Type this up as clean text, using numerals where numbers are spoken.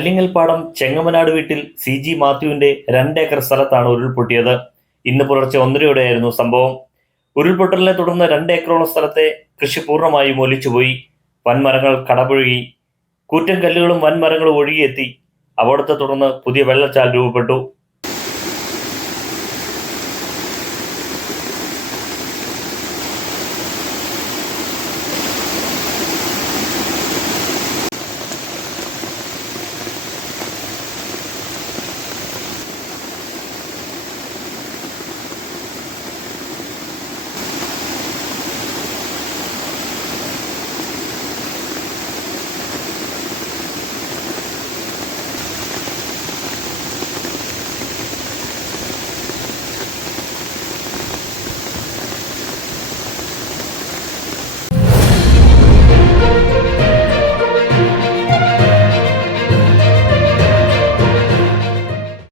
കല്ലിങ്ങൽപ്പാടം ചെങ്ങമനാട് വീട്ടിൽ CG മാത്യുവിന്റെ 2 acre സ്ഥലത്താണ് ഉരുൾപൊട്ടിയത്. ഇന്ന് പുലർച്ചെ 1:30 സംഭവം. ഉരുൾപൊട്ടലിനെ തുടർന്ന് 2 ഏക്കറോളം സ്ഥലത്തെ കൃഷി പൂർണ്ണമായും ഒലിച്ചുപോയി. വൻമരങ്ങൾ കടപുഴകി. കൂറ്റൻ കല്ലുകളും വൻമരങ്ങളും ഒഴുകിയെത്തി. അപകടത്തെ തുടർന്ന് പുതിയ വെള്ളച്ചാൽ രൂപപ്പെട്ടു.